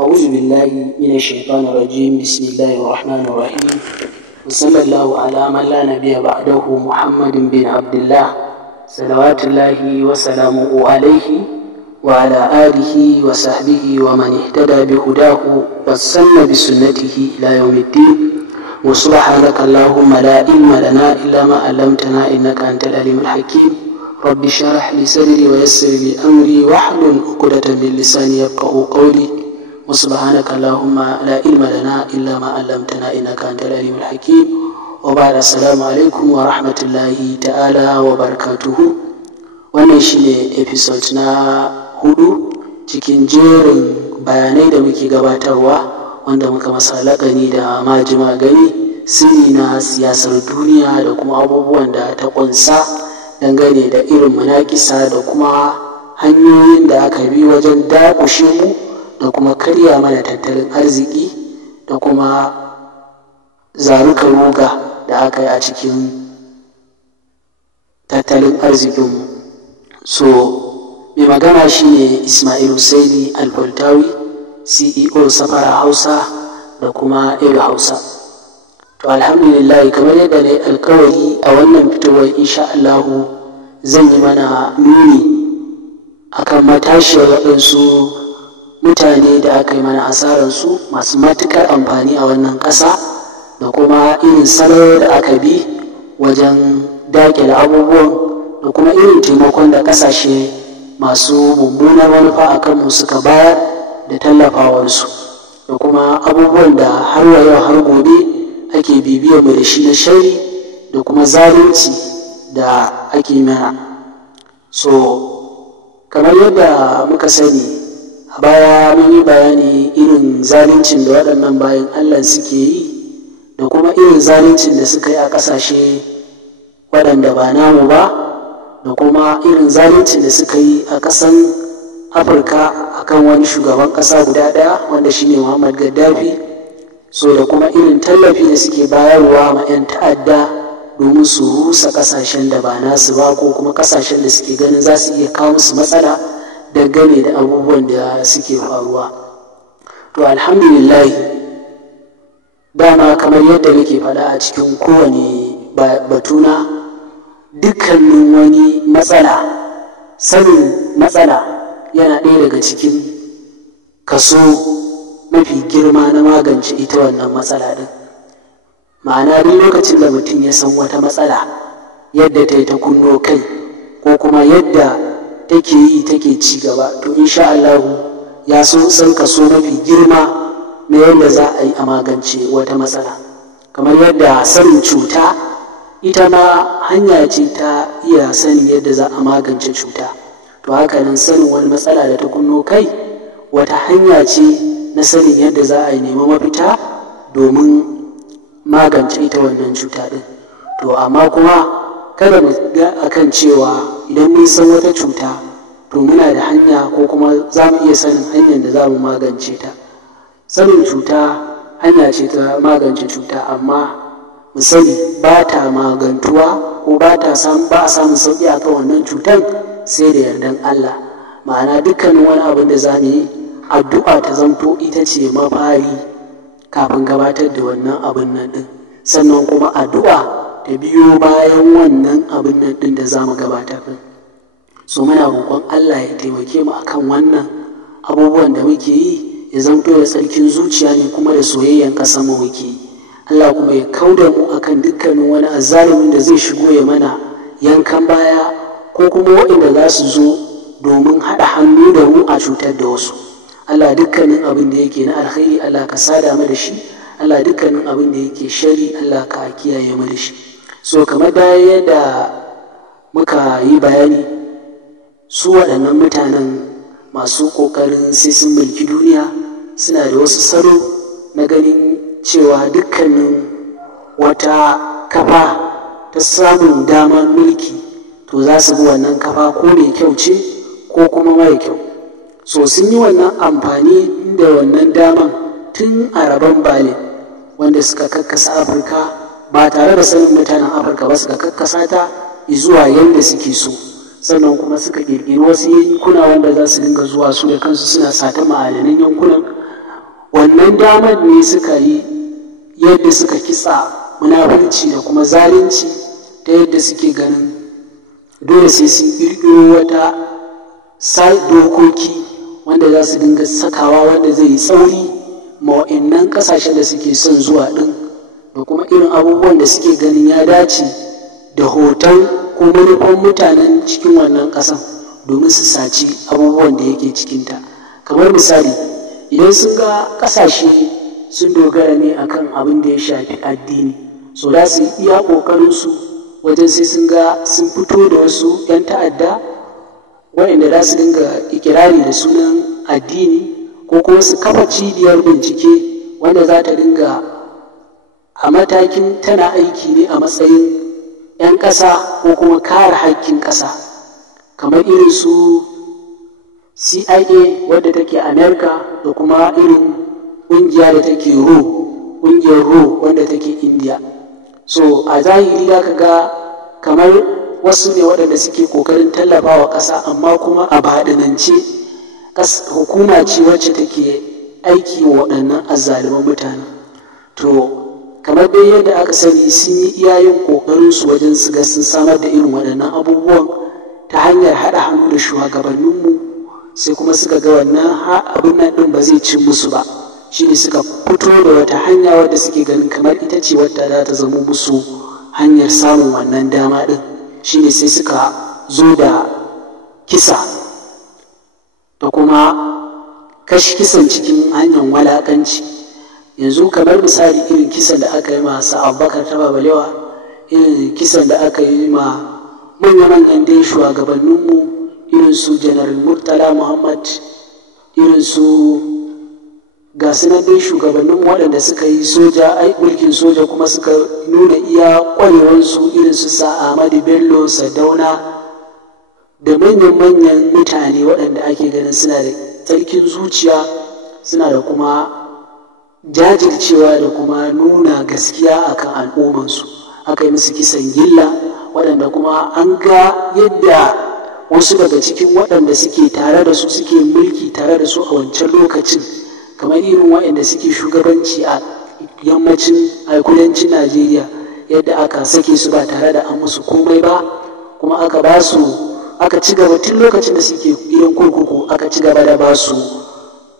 أعوذ بالله من الشيطان الرجيم. بسم الله الرحمن الرحيم، وصلى الله على من لا نبي بعده محمد بن عبد الله صلوات الله وسلامه عليه وعلى آله وصحبه ومن اهتدى بهداه واستنى بسنته إلى يوم الدين. وسبحانك اللهم لا علم لنا إلا ما علمتنا إنك أنت العليم الحكيم. رب اشرح لي صدري ويسر لي أمري واحلل عقدة من لساني يفقهوا قولي. وسبحانك اللهم لا علم لنا إلا ما علمتنا إنك أنت العليم الحكيم. وبعد السلام عليكم ورحمة الله تعالى وبركاته. wannan shine episode na 4 cikin jerin bayanai da muke gabatarwa wanda muka masa laƙani da majima gani sirri na siyasar duniya da kuma abubuwan da ta ƙunsa dangane da irin munakisa da kuma hanyoyin da aka bi wajen dakushe mu da kuma karya mana tattalin arziki da kuma zaruka ruga da aka yi a cikin tattalin arzikinmu. So mai magana shine Ismail Husaini Al-Faltawi, CEO Safara Hausa da kuma Edo Hausa. To alhamdulillah, kamar yadda na yi alkawari a wannan fitowar insha Allahu zan yi mana nuni akan matashiyar waɗansu mutane da aka yi mana asararsu masu matuƙar amfani a wannan ƙasa da kuma irin salo da aka bi wajen daƙile abubuwan da kuma irin taimakon da ƙasashe masu mummunar manufa a kanmu suka bayar da tallafawarsu da kuma abubuwan da har wa yau har gobe ake bibiyar mu da shi na shari da kuma zalunci da ake mana. So kamar yadda muka sani a baya mun yi bayani irin zaluncin da waɗannan bayan Allah suke yi da kuma irin zaluncin da suka yi a ƙasashe waɗanda ba namu ba da kuma irin zaluncin da suka yi a ƙasan Afirka akan wani shugaban ƙasa guda ɗaya wanda shine Muhammad Gaddafi. So da kuma irin tallafi da suke bayarwa ma 'yan ta'adda domin su rusa ƙasashen da ba nasu ba ko kuma ƙasashen da suke ganin za su iya kawo musu matsala dangane da abubuwan da suke faruwa. To alhamdulillah, dama kamar yadda nake faɗa a cikin kowane batuna, dukkanin wani matsala, sanin matsala yana ɗaya daga cikin kaso mafi girma na magance ita wannan matsala ɗin. Ma'ana duk lokacin da mutum ya san wata matsala yadda ta yi ta kunno kai ko kuma yadda take yi take ci gaba, to insha Allah ya san kaso mafi girma na yadda za a yi a magance wata matsala. Kamar yadda sanin cuta ita ma hanya ce ta iya sanin yadda za a magance cuta, to haka nan sanin wani matsala da ta kunno kai wata hanya ce na sanin yadda za a yi nema mafita domin magance ita wannan cuta ɗin. To amma kuma kada mu ga akan cewa idan mun san wata cuta to muna da hanya ko kuma za mu iya sanin hanyar da za mu magance ta. Sanin cuta hanya ce ta magance cuta, amma mu sani ba ta magantuwa ko ba a samun sauƙi a kan wannan cutar sai da yardan Allah. Ma'ana dukkanin wani abin da za mu yi, addu'a ta zamto ita ce mafari kafin gabatar da wannan abin nan ɗin, sannan kuma addu'a ta biyo bayan wannan abin nan ɗin da za mu gabatar ɗin. So muna roƙon Allah ya taimake mu akan wannan abubuwan da muke yi, ya zamto da tsarkin zuciya ne kuma da soyayyen ƙasar mu muke yi. Allah kuma ya kauda mu akan dukkanin wani azzalumin da zai shigo ya mana yankan baya ko kuma waɗanda za su zo domin haɗa hannu da mu a cutar da wasu. Allah dukkanin abin da yake na alkhairi Allah ka sada mu da shi, Allah dukkanin abin da yake shari Allah ka kiyaye mu da shi. So kamar da yadda muka yi bayani, su waɗannan mutanen masu ƙoƙarin sai sun mulki duniya suna da wasu salo na ganin cewa dukkanin wata kafa ta samun damar mulki to za su bi wannan kafa ko mai kyau ce ko kuma mara kyau. So sun yi wannan amfani da wannan daman tun a rabon Berlin wanda suka kakkasa Afirka ba tare da sanin mutanen Afirka ba, suka kakkasa ta zuwa yadda suke so. Sannan kuma suka ƙirƙiri wasu yankuna wanda za su dinga zuwa su da kansu suna sata ma'adanan yankunan wannan damar ne suka yi yadda suka kitsa munafurci da kuma zalunci ta yadda suke ganin dole sai sun ƙirƙiro wata dokoki wanda za su dinga sakawa wanda zai yi tsauri ma wa'annan ƙasashen da suke son zuwa ɗin da kuma irin abubuwan da suke ganin ya dace da hoton ko manufan mutanen cikin wannan ƙasan domin su saci abubuwan da yake cikinta. Kamar misali, idan sun ga ƙasashe sun dogara ne akan abin da ya shafi addini, so za su yi iya ƙoƙarinsu wajen sai sun ga sun fito da wasu 'yan ta'adda waɗanda za su dinga ikirari da sunan addini ko kuma su kafa cibiyar bincike wanda za ta dinga a matakin tana aiki ne a matsayin 'yan ƙasa ko kuma kare haƙƙin ƙasa, kamar irin su CIA wadda take Amerika da kuma irin ƙungiya da take ƙungiyar RAW wanda take India. So a zahiri za ka ga kamar wasu ne waɗanda suke ƙoƙarin tallafawa ƙasa, amma kuma a baɗinance hukuma ce wacce take aiki wa waɗannan azzaluman mutane. To kamar dai yadda aka sani sun yi iyayen ƙoƙarinsu wajen su ga sun samar da irin waɗannan abubuwan ta hanyar haɗa hannu da shugabanninmu, sai kuma suka ga wannan abin nan ɗin ba zai ci musu ba, shi ne suka fito da wata hanya wadda suke ganin kamar ita ce wadda za ta zama musu hanyar samun wannan dama ɗin, shi ne sai suka zo da kisa da kuma kisan cikin hanyar walaƙanci. Yanzu kamar misali irin kisan da aka yi ma Abubakar Tafawa Balewa, irin kisan da aka yi ma manya-manyan dai shugabanninmu irin su Janar Murtala Muhammad, irin su ga sunan dai shugabannin waɗanda suka yi mulkin soja kuma suka nuna iya ƙwarewansu, irin su Sa Ahmadu Bello Sardauna da manyan mutane waɗanda ake ganin suna da tsarkin zuciya, suna da kuma jajircewa da kuma nuna gaskiya akan al'ummansu. Aka yi musu kisan gilla waɗanda kuma an ga yadda wasu daga cikin waɗanda suke tare da su suke mulki tare da su a wancan lokacin, kamar irin waɗanda suke shugabanci a kudancin Najeriya, yadda aka sake su ba tare da an musu komai ba, kuma aka ci gaba tun lokacin da suke gidan kurkuku aka ci gaba da ba su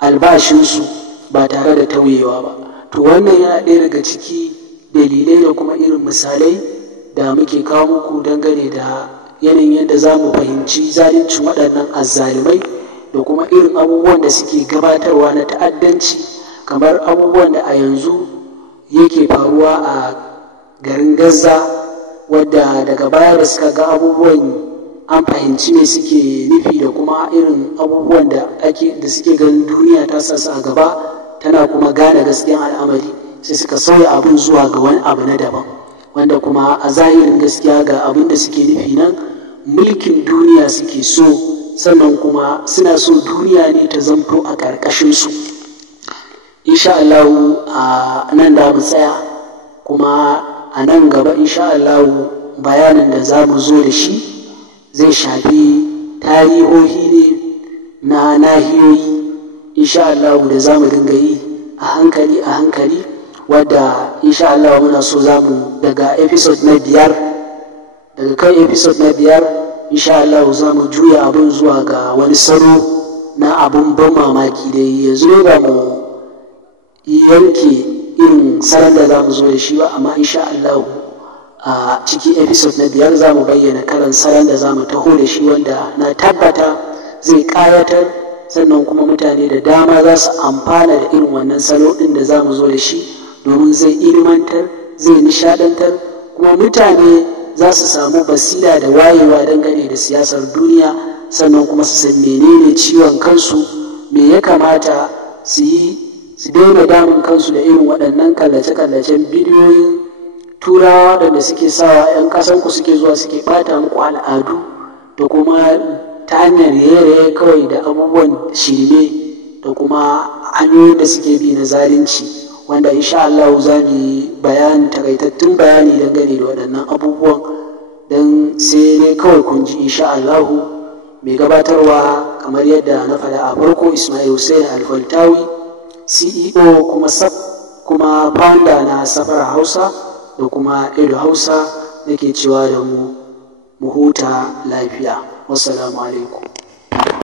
albashinsu ba tare da tauyewa ba. To wannan yana ɗaya daga ciki dalilai da kuma irin misalai da muke kawo muku dangane da yanayin yadda za mu fahimci zaluncin waɗannan azzalumai da kuma irin abubuwan da suke gabatarwa na ta'addanci, kamar abubuwan da a yanzu yake faruwa a garin Gaza, wadda daga baya da suka ga abubuwan an fahimci me suke nufi da kuma irin abubuwan da suke ganin duniya ta sa su a gaba tana kuma gane gaskiyan al'amari, sai suka sauya abin zuwa ga wani abu na daban, wanda kuma a zahirin gaskiya ga abin da suke nufi nan mulkin duniya suke so, sannan kuma suna so duniya ne ta zamto a ƙarƙashinsu. Insha Allah a nan da mu tsaya, kuma a nan gaba insha Allah bayanin da za mu zo da shi zai shafi tarihohi ne na nahiyoyi insha Allah da za mu dinga yi a hankali, wadda insha Allah muna so za mu daga episode na 5, daga kan episode na 5 insha Allah za mu juya abin zuwa ga wani salo na abin ban mamaki da yanzu ne ba mu yanke irin salon da za mu zo da shi ba, amma insha Allah a cikin episode na 5 za mu bayyana kalan salon da za mu taho da shi, wanda na tabbata zai ƙayatar, sannan kuma mutane da dama za su amfana da irin wannan salo ɗin da za mu zo da shi, domin zai ilmantar, zai nishadantar, kuma mutane za su samu basira da wayewa dangane da siyasar duniya, sannan kuma su san menene ciwon kansu, me ya kamata su yi, su daina damun kansu da irin waɗannan kallace-kallacen bidiyoyin turawa waɗanda suke sawa 'yan ƙasanku suke zuwa suke ɓata muku al'adu, da kuma ta hanyar raye-raye kawai da abubuwan shirme da kuma hanyoyin da suke bi na zalunci, wanda insha Allah za mu yi takaitattun bayani dangane da waɗannan abubuwan, don sai dai kawai kun ji insha Allah. Mai gabatarwa kamar yadda na faɗa a farko Ismail Hussein Alfaltawi, CEO kuma founder na Safar Hausa da kuma Edo Hausa nake cewa da mu huta lafiya. Wassalamu alaikum.